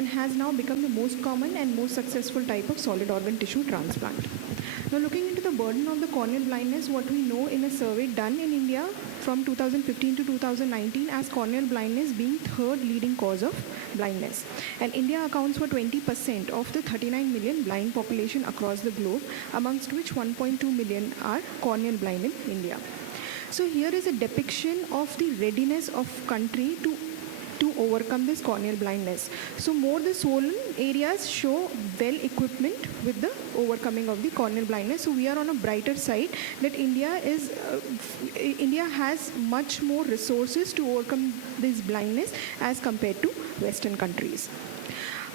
and has now become the most common and most successful type of solid organ tissue transplant. Now, looking into the burden of the corneal blindness, what we know in a survey done in India from 2015 to 2019 as corneal blindness being third leading cause of blindness. And India accounts for 20% of the 39 million blind population across the globe, amongst which 1.2 million are corneal blind in India. So here is a depiction of the readiness of country to overcome this corneal blindness. So more the swollen areas show well equipment with the overcoming of the corneal blindness. So we are on a brighter side that India has much more resources to overcome this blindness as compared to Western countries.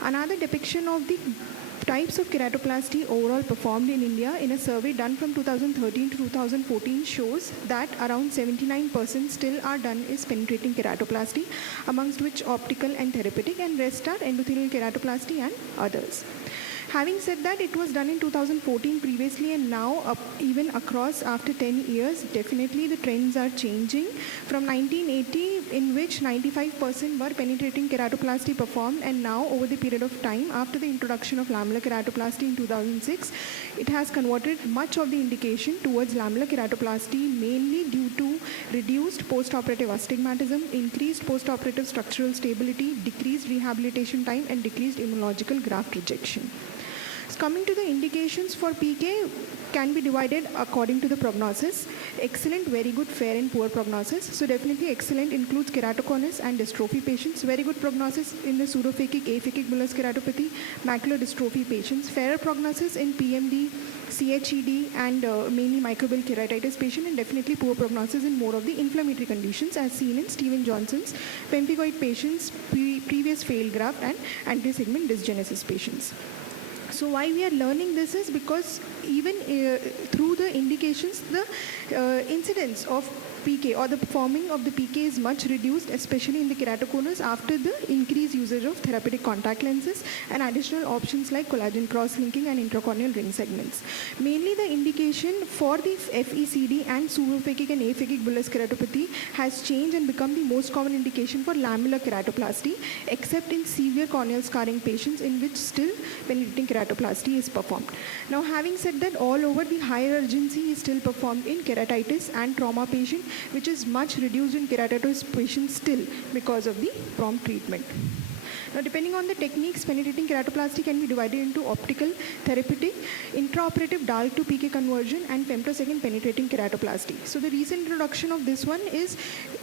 Another depiction of the types of keratoplasty overall performed in India in a survey done from 2013 to 2014 shows that around 79% still are done is penetrating keratoplasty, amongst which optical and therapeutic, and rest are endothelial keratoplasty and others. Having said that, it was done in 2014 previously, and now even across after 10 years, definitely the trends are changing. From 1980, in which 95% were penetrating keratoplasty performed, and now over the period of time, after the introduction of lamellar keratoplasty in 2006, it has converted much of the indication towards lamellar keratoplasty, mainly due to reduced post-operative astigmatism, increased post-operative structural stability, decreased rehabilitation time, and decreased immunological graft rejection. Coming to the indications for PK can be divided according to the prognosis. Excellent, very good, fair, and poor prognosis. So definitely excellent includes keratoconus and dystrophy patients. Very good prognosis in the pseudophakic, aphakic bullous keratopathy, macular dystrophy patients. Fairer prognosis in PMD, CHED, and mainly microbial keratitis patient, and definitely poor prognosis in more of the inflammatory conditions as seen in Stevens-Johnson's, pemphigoid patients, previous failed graft, and anti-segment dysgenesis patients. So why we are learning this is because even through the indications, the incidence of PK or the forming of the PK is much reduced, especially in the keratoconus after the increased usage of therapeutic contact lenses and additional options like collagen cross-linking and intracorneal ring segments. Mainly the indication for the FECD and pseudophakic and aphakic bullous keratopathy has changed and become the most common indication for lamellar keratoplasty, except in severe corneal scarring patients in which still penetrating keratoplasty is performed. Now, having said that, all over the higher urgency is still performed in keratitis and trauma patient, which is much reduced in keratitis patients still because of the prompt treatment. Now, depending on the techniques, penetrating keratoplasty can be divided into optical, therapeutic, intraoperative DALK to PK conversion, and femtosecond penetrating keratoplasty. So the recent introduction of this one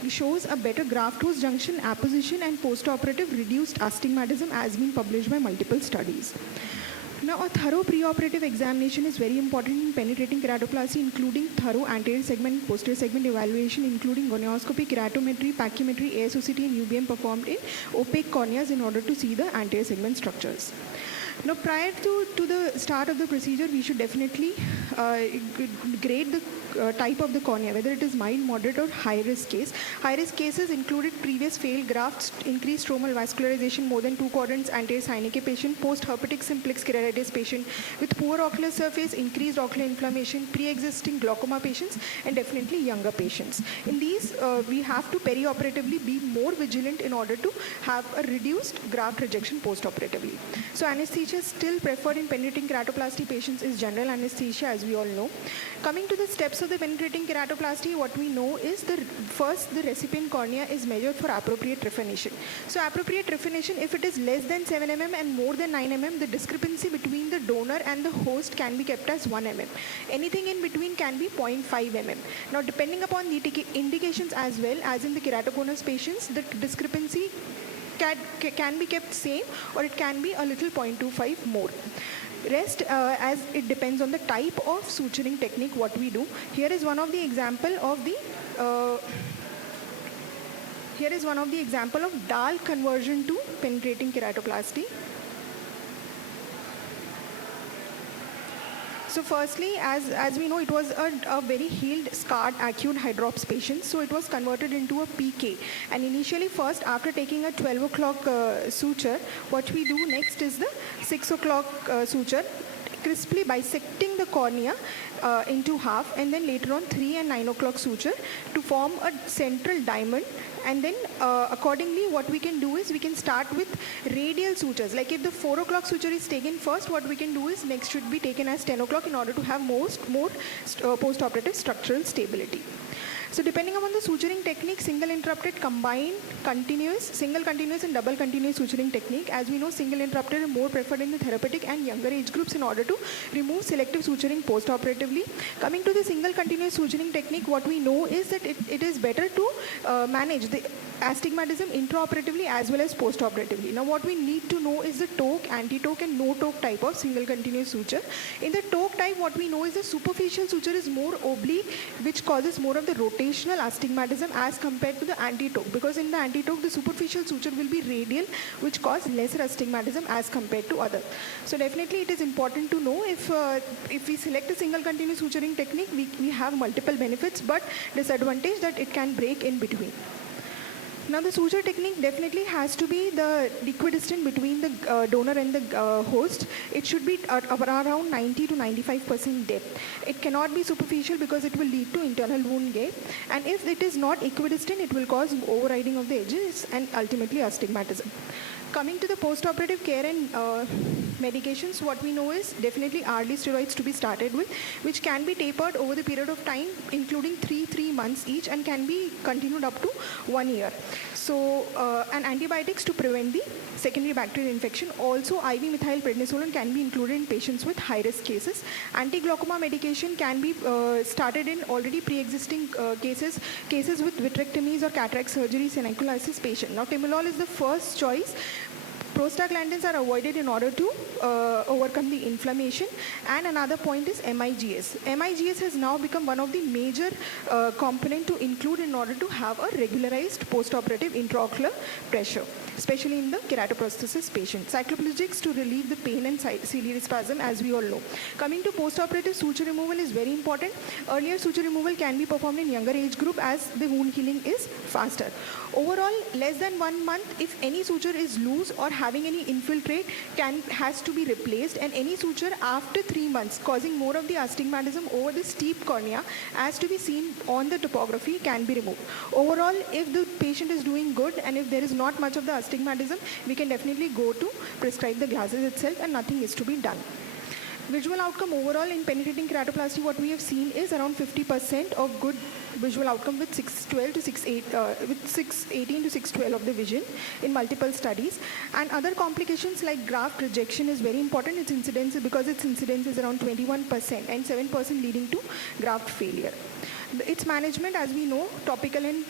shows a better graft-host junction apposition and postoperative reduced astigmatism as been published by multiple studies. Now, a thorough preoperative examination is very important in penetrating keratoplasty, including thorough anterior segment, posterior segment evaluation, including gonioscopy, keratometry, pachymetry, ASOCT, and UBM performed in opaque corneas in order to see the anterior segment structures. Now, prior to the start of the procedure, we should definitely grade the type of the cornea, whether it is mild, moderate, or high-risk case. High-risk cases included previous failed grafts, increased stromal vascularization, more than 2 quadrants anterior synechiae patient, post-herpetic simplex keratitis patient with poor ocular surface, increased ocular inflammation, pre-existing glaucoma patients, and definitely younger patients. In these, we have to perioperatively be more vigilant in order to have a reduced graft rejection post-operatively. So anesthesia still preferred in penetrating keratoplasty patients is general anesthesia, as we all know. Coming to the steps of the penetrating keratoplasty, what we know is first the recipient cornea is measured for appropriate trepanation. So appropriate trepanation, if it is less than 7 mm and more than 9 mm, the discrepancy between the donor and the host can be kept as 1 mm. Anything in between can be 0.5 mm. Now, depending upon the indications as well as in the keratoconus patients, the discrepancy can be kept same, or it can be a little 0.25 more. Rest, as it depends on the type of suturing technique what we do. Here is one of the example of the DALK conversion to penetrating keratoplasty. So firstly, as we know, it was a very healed, scarred, acute hydrops patient. So it was converted into a PK. And initially, first, after taking a 12 o'clock suture, what we do next is the 6 o'clock suture, crisply bisecting the cornea into half, and then later on 3 and 9 o'clock suture to form a central diamond And then accordingly, what we can do is we can start with radial sutures. Like if the 4 o'clock suture is taken first, what we can do is next should be taken as 10 o'clock in order to have more post-operative structural stability. So depending upon the suturing technique, single interrupted, combined, continuous, single continuous and double continuous suturing technique. As we know, single interrupted are more preferred in the therapeutic and younger age groups in order to remove selective suturing post-operatively. Coming to the single continuous suturing technique, what we know is that it is better to manage the astigmatism intraoperatively as well as post-operatively. Now what we need to know is the torque, anti-torque and no-torque type of single continuous suture. In the torque type, what we know is the superficial suture is more oblique, which causes more of the rotational astigmatism as compared to the anti-torque, because in the anti-torque the superficial suture will be radial, which cause lesser astigmatism as compared to other. So definitely it is important to know if we select a single continuous suturing technique, we have multiple benefits, but disadvantage that it can break in between. Now the suture technique definitely has to be the equidistant between the donor and the host. It should be at around 90 to 95% depth. It cannot be superficial because it will lead to internal wound gap. And if it is not equidistant, it will cause overriding of the edges and ultimately astigmatism. Coming to the post-operative care and medications, what we know is definitely RD steroids to be started with, which can be tapered over the period of time, including 3 months each, and can be continued up to 1 year. So, and antibiotics to prevent the secondary bacterial infection. Also, IV methylprednisolone can be included in patients with high-risk cases. Anti-glaucoma medication can be started in already pre-existing cases with vitrectomies or cataract surgeries and ankylosis patient. Now, timolol is the first choice. Prostaglandins are avoided in order to overcome the inflammation. And another point is MIGS. MIGS has now become one of the major component to include in order to have a regularized post-operative intraocular pressure, especially in the keratoprosthesis patient. Cycloplegics to relieve the pain and ciliary spasm, as we all know. Coming to post-operative suture removal is very important. Earlier suture removal can be performed in younger age group as the wound healing is faster. Overall, less than 1 month, if any suture is loose or having any infiltrate, has to be replaced, and any suture after 3 months causing more of the astigmatism over the steep cornea, as to be seen on the topography, can be removed. Overall, if the patient is doing good and if there is not much of the astigmatism, we can definitely go to prescribe the glasses itself and nothing is to be done. Visual outcome overall in penetrating keratoplasty, what we have seen is around 50% of good visual outcome with 618 to 612 of the vision in multiple studies. And other complications like graft rejection is very important. Its incidence is around 21% and 7% leading to graft failure. Its management, as we know, topical and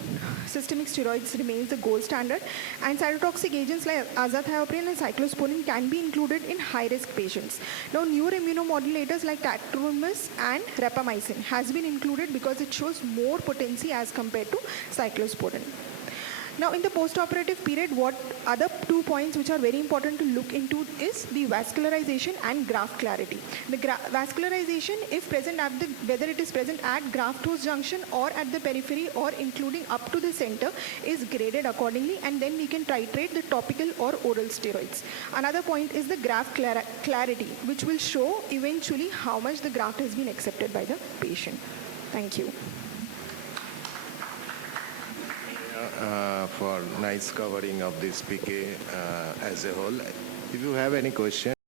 systemic steroids remains the gold standard, and cytotoxic agents like azathioprine and cyclosporin can be included in high-risk patients. Now, newer immunomodulators like tacrolimus and rapamycin has been included because it shows more potency as compared to cyclosporin. Now, in the post-operative period, what other 2 points which are very important to look into is the vascularization and graft clarity. The vascularization, if present whether it is present at graft-host junction or at the periphery or including up to the center, is graded accordingly, and then we can titrate the topical or oral steroids. Another point is the graft clarity, which will show eventually how much the graft has been accepted by the patient. Thank you. For nice covering of this PK as a whole. If you have any question,